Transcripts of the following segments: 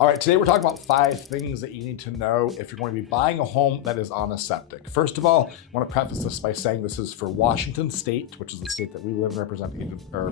All right, today we're talking about 5 things that you need to know if you're going to be buying a home that is on a septic. First of all, I want to preface this by saying this is for Washington State, which is the state that we live and represent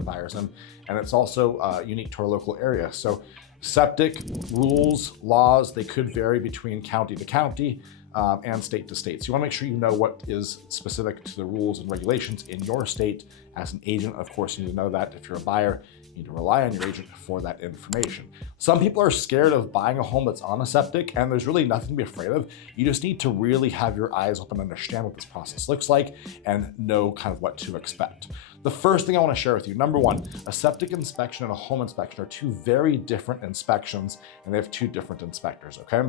buyers in, and it's also unique to our local area. So septic rules, laws, they could vary between county to county and state to state. So you want to make sure you know what is specific to the rules and regulations in your state. As an agent, of course, you need to know that. If you're a buyer, you need to rely on your agent for that information. Some people are scared of buying a home that's on a septic, and there's really nothing to be afraid of. You just need to really have your eyes open, understand what this process looks like, and know kind of what to expect. The first thing I want to share with you, number one, a septic inspection and a home inspection are 2 very different inspections, and they have 2 different inspectors, okay?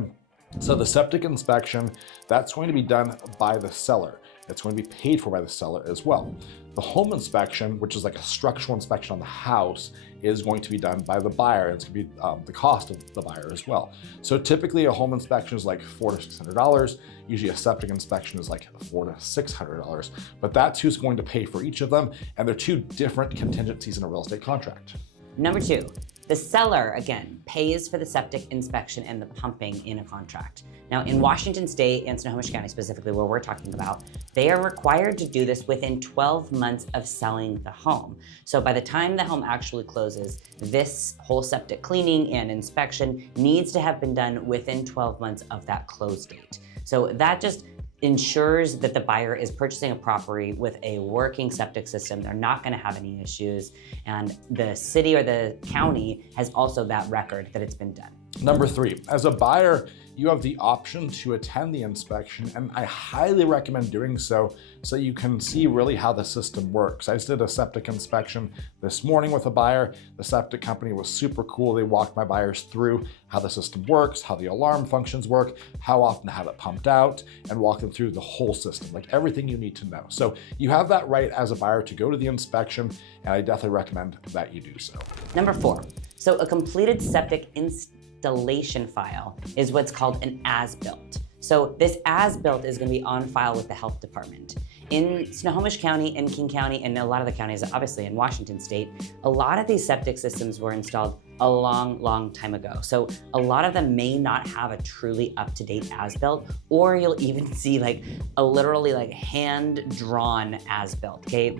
So the septic inspection, that's going to be done by the seller. It's going to be paid for by the seller as well. The home inspection, which is like a structural inspection on the house, is going to be done by the buyer. It's going to be the cost of the buyer as well. So typically a home inspection is like $400 to $600. Usually a septic inspection is like $400 to $600, but that's who's going to pay for each of them. And they're 2 different contingencies in a real estate contract. Number 2, the seller, again, pays for the septic inspection and the pumping in a contract. Now, in Washington State and Snohomish County, specifically where we're talking about, they are required to do this within 12 months of selling the home. So by the time the home actually closes, this whole septic cleaning and inspection needs to have been done within 12 months of that close date. So that just ensures that the buyer is purchasing a property with a working septic system. They're not going to have any issues. And the city or the county has also that record that it's been done. Number 3, as a buyer, you have the option to attend the inspection, and I highly recommend doing so you can see really how the system works. I just did a septic inspection this morning with a buyer. The septic company was super cool. They walked my buyers through how the system works, how the alarm functions work, how often to have it pumped out, and walk them through the whole system, like everything you need to know. So you have that right as a buyer to go to the inspection, and I definitely recommend that you do so. Number 4, so a completed septic installation file is what's called an as-built. So this as-built is going to be on file with the health department. In Snohomish County and King County and a lot of the counties, obviously in Washington State, a lot of these septic systems were installed a long time ago. So a lot of them may not have a truly up-to-date as-built, or you'll even see like a literally like hand-drawn as-built. Okay,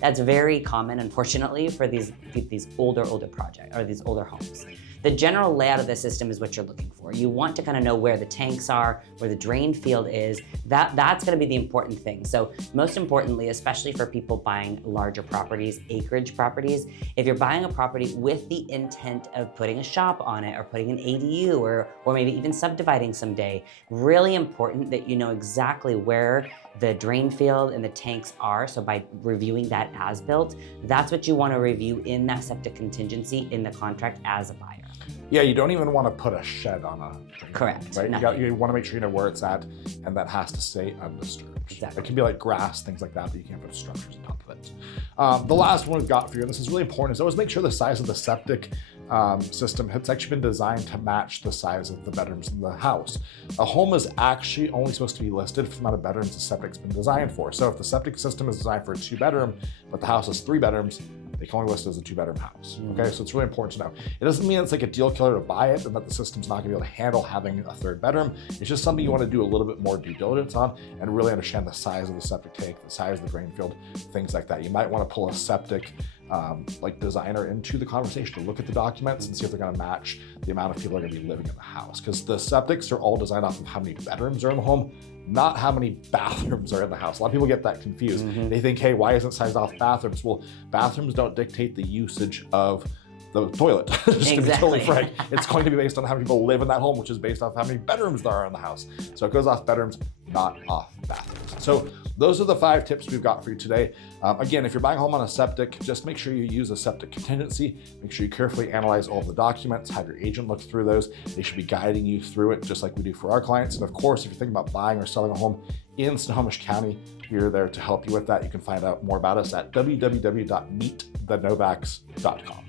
that's very common, unfortunately, for these older projects or these older homes. The general layout of the system is what you're looking for. You want to kind of know where the tanks are, where the drain field is. That's going to be the important thing. So most importantly, especially for people buying larger properties, acreage properties, if you're buying a property with the intent of putting a shop on it or putting an ADU or maybe even subdividing someday, really important that you know exactly where the drain field and the tanks are. So by reviewing that as-built, that's what you want to review in that septic contingency in the contract as a buyer. Yeah, you don't even want to put a shed on a drain. Correct. Right? You want to make sure you know where it's at, and that has to stay undisturbed. Exactly. It can be like grass, things like that, but you can't put structures on top of it. The last one we've got for you, and this is really important, is always make sure the size of the septic system has actually been designed to match the size of the bedrooms in the house. A home is actually only supposed to be listed for the amount of bedrooms the septic's been designed for. So if the septic system is designed for a 2-bedroom, but the house has 3 bedrooms, they can only list it as a 2-bedroom house. Okay, so it's really important to know. It doesn't mean it's like a deal killer to buy it and that the system's not gonna be able to handle having a 3rd bedroom. It's just something you wanna do a little bit more due diligence on and really understand the size of the septic tank, the size of the drain field, things like that. You might wanna pull a septic like designer into the conversation to look at the documents and see if they're gonna match the amount of people that are gonna be living in the house. Because the septics are all designed off of how many bedrooms are in the home, not how many bathrooms are in the house. A lot of people get that confused. They think, hey, why isn't sized off bathrooms? Well, bathrooms don't dictate the usage of the toilet, just to be totally frank. It's going to be based on how many people live in that home, which is based off how many bedrooms there are in the house. So it goes off bedrooms, not off bathrooms. So those are the 5 tips we've got for you today. Again, if you're buying a home on a septic, just make sure you use a septic contingency. Make sure you carefully analyze all of the documents, have your agent look through those. They should be guiding you through it just like we do for our clients. And of course, if you're thinking about buying or selling a home in Snohomish County, we're there to help you with that. You can find out more about us at www.meetthenovaks.com.